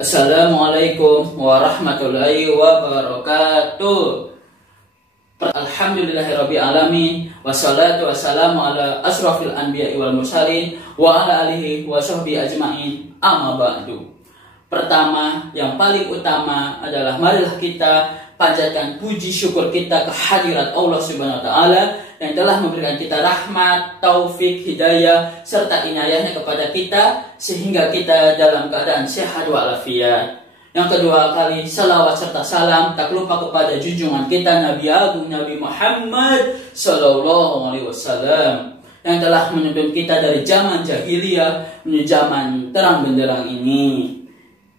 Assalamualaikum warahmatullahi wabarakatuh. Alhamdulillahirabbil alamin, wassalatu wassalamu ala asrofil anbiya'i wal mursalin wa ala alihi wa sahbihi ajmain. Amma ba'du. Pertama, yang paling utama adalah marilah kita panjatkan puji syukur kita kehadirat Allah Subhanahu wa taala yang telah memberikan kita rahmat, taufik, hidayah serta inayahnya kepada kita sehingga kita dalam keadaan sehat walafiat. Yang kedua kali, salawat serta salam tak lupa kepada junjungan kita Nabi Agung Nabi Muhammad sallallahu alaihi wasallam yang telah menuntun kita dari zaman jahiliyah menuju zaman terang benderang ini.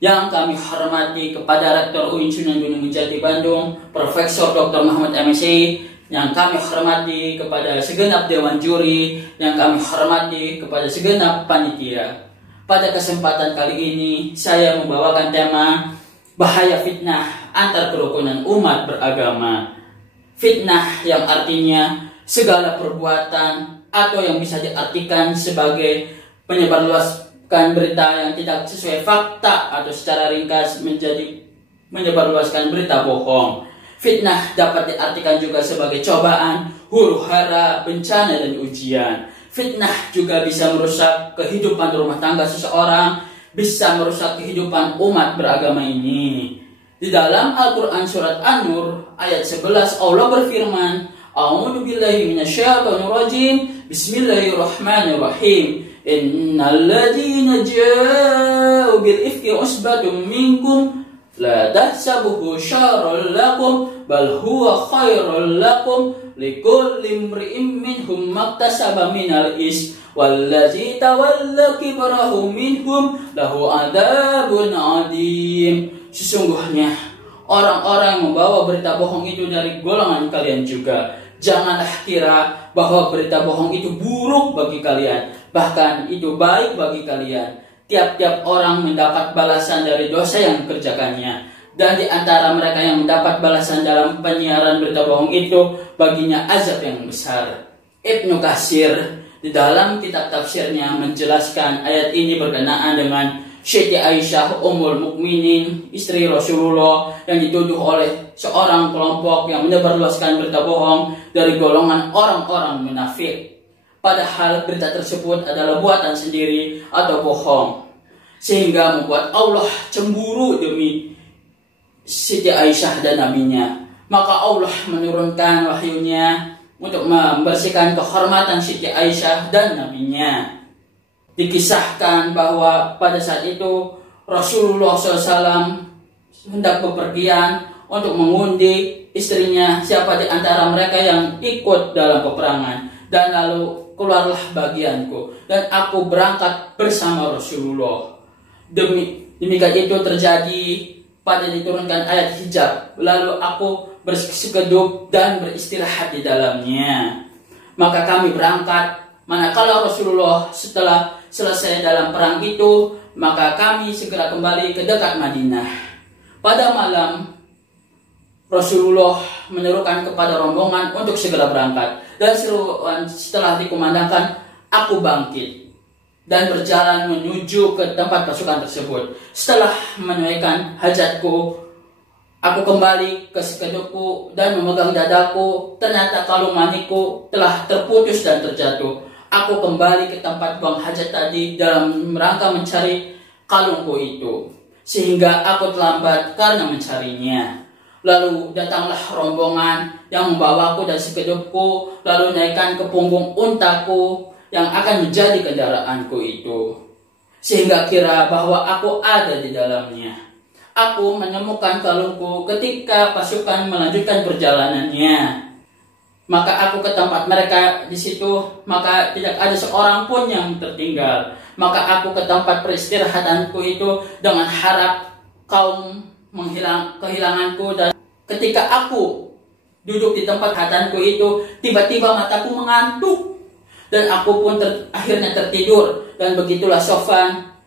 Yang kami hormati kepada Rektor UIN Sunan Gunung Jati Bandung, Profesor Dr. Muhammad MSI, yang kami hormati kepada segenap Dewan Juri, yang kami hormati kepada segenap panitia. Pada kesempatan kali ini, saya membawakan tema bahaya fitnah antar kerukunan umat beragama. Fitnah yang artinya segala perbuatan atau yang bisa diartikan sebagai penyebarluaskan berita yang tidak sesuai fakta atau secara ringkas menjadi menyebarluaskan berita bohong. Fitnah dapat diartikan juga sebagai cobaan, huru-hara, bencana dan ujian. Fitnah juga bisa merusak kehidupan rumah tangga seseorang, bisa merusak kehidupan umat beragama ini. Di dalam Al-Quran surat An-Nur ayat 11 Allah berfirman, A'udzu billahi minasyaitonir rajim. Bismillahirrahmanirrahim. Innal ladzina ja'u bil ifki usbatun minkum la tahsabuhu syarran lakum bal huwa khairul lakum likulli imri'in minhum maktasaba minal is wallazi tawalla kibrahu minhum lahu adzabun adim. Sesungguhnya orang-orang yang membawa berita bohong itu dari golongan kalian juga. Janganlah kira bahwa berita bohong itu buruk bagi kalian, bahkan itu baik bagi kalian. Tiap-tiap orang mendapat balasan dari dosa yang dikerjakannya. Dan di antara mereka yang mendapat balasan dalam penyiaran berita bohong itu, baginya azab yang besar. Ibnu Katsir di dalam kitab tafsirnya menjelaskan ayat ini berkenaan dengan Siti Aisyah Ummul Mukminin, istri Rasulullah yang dituduh oleh seorang kelompok yang menyebarluaskan berita bohong dari golongan orang-orang munafik. Padahal berita tersebut adalah buatan sendiri atau bohong, sehingga membuat Allah cemburu demi Siti Aisyah dan nabinya. Maka Allah menurunkan wahyunya untuk membersihkan kehormatan Siti Aisyah dan nabinya. Dikisahkan bahwa pada saat itu Rasulullah SAW hendak bepergian untuk mengundi istrinya siapa di antara mereka yang ikut dalam peperangan, dan lalu keluarlah bagianku dan aku berangkat bersama Rasulullah. Demikian itu terjadi pada diturunkan ayat hijab, lalu aku bersekedup dan beristirahat di dalamnya. Maka kami berangkat. Manakala Rasulullah setelah selesai dalam perang itu, maka kami segera kembali ke dekat Madinah. Pada malam, Rasulullah menyerukan kepada rombongan untuk segera berangkat. Dan seruan setelah dikumandangkan, aku bangkit dan berjalan menuju ke tempat pasukan tersebut. Setelah menunaikan hajatku, aku kembali ke sekedupku dan memegang dadaku. Ternyata kalung manikku telah terputus dan terjatuh. Aku kembali ke tempat buang hajat tadi dalam rangka mencari kalungku itu, sehingga aku terlambat karena mencarinya. Lalu datanglah rombongan yang membawaku dan sekedupku, lalu naikkan ke punggung untaku yang akan menjadi kendaraanku itu, sehingga kira bahwa aku ada di dalamnya. Aku menemukan kalungku ketika pasukan melanjutkan perjalanannya. Maka aku ke tempat mereka di situ, maka tidak ada seorang pun yang tertinggal. Maka aku ke tempat peristirahatanku itu dengan harap kaum kehilanganku. Dan ketika aku duduk di tempat hatanku itu, tiba-tiba mataku mengantuk dan aku pun akhirnya tertidur. Dan begitulah Sofwan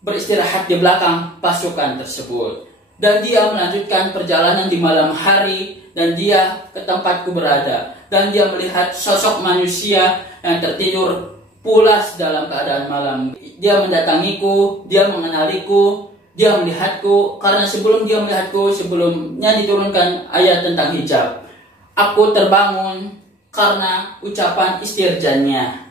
beristirahat di belakang pasukan tersebut. Dan dia melanjutkan perjalanan di malam hari, dan dia ke tempatku berada, dan dia melihat sosok manusia yang tertidur pulas dalam keadaan malam. Dia mendatangiku, dia mengenaliku, dia melihatku, karena sebelum dia melihatku, sebelumnya diturunkan ayat tentang hijab, aku terbangun karena ucapan istirjannya.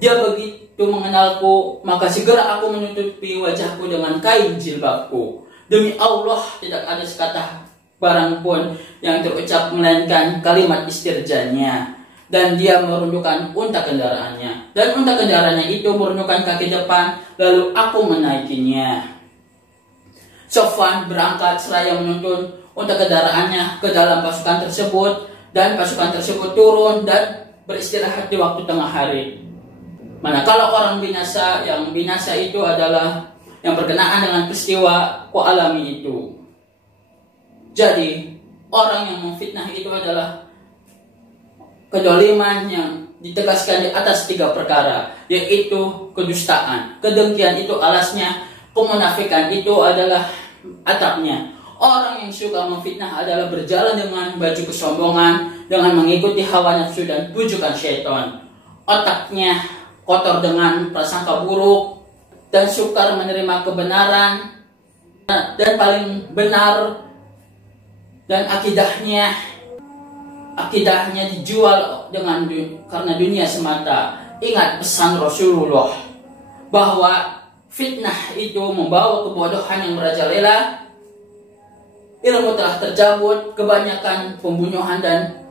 Dia begitu mengenalku, maka segera aku menutupi wajahku dengan kain jilbabku. Demi Allah, tidak ada sekata barang pun yang terucap melainkan kalimat istirjannya. Dan dia merundukkan unta kendaraannya, dan unta kendaraannya itu merundukkan kaki depan, lalu aku menaikinya. Sofwan berangkat seraya menuntun unta kendaraannya ke dalam pasukan tersebut, dan pasukan tersebut turun dan beristirahat di waktu tengah hari. Manakala orang binasa, yang binasa itu adalah yang berkenaan dengan peristiwa ku alami itu. Jadi orang yang memfitnah itu adalah kedoliman yang ditegaskan di atas 3 perkara, yaitu kedustaan, kedengkian itu alasnya, kemunafikan itu adalah atapnya. Orang yang suka memfitnah adalah berjalan dengan baju kesombongan, dengan mengikuti hawa nafsu dan bujukan syaitan. Otaknya kotor dengan prasangka buruk dan sukar menerima kebenaran, dan paling benar, dan akidahnya dijual karena dunia semata. Ingat pesan Rasulullah bahwa fitnah itu membawa kebodohan yang merajalela, ilmu telah tercabut, kebanyakan pembunuhan dan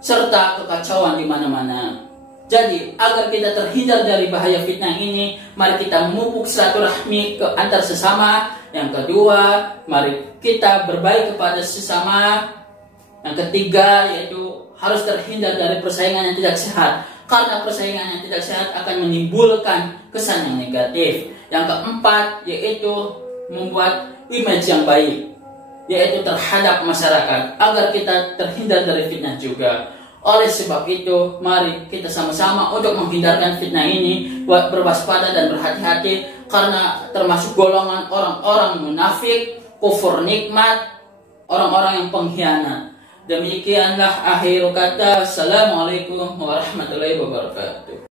serta kekacauan di mana-mana. Jadi agar kita terhindar dari bahaya fitnah ini, mari kita memupuk silaturahmi ke antar sesama. Yang kedua, mari kita berbaik kepada sesama. Yang ketiga, yaitu harus terhindar dari persaingan yang tidak sehat, karena persaingan yang tidak sehat akan menimbulkan kesan yang negatif. Yang keempat, yaitu membuat image yang baik, yaitu terhadap masyarakat, agar kita terhindar dari fitnah juga. Oleh sebab itu, mari kita sama-sama untuk menghindarkan fitnah ini, berwaspada dan berhati-hati, karena termasuk golongan orang-orang munafik, kufur nikmat, orang-orang yang pengkhianat. Demikianlah akhir kata. Assalamualaikum warahmatullahi wabarakatuh.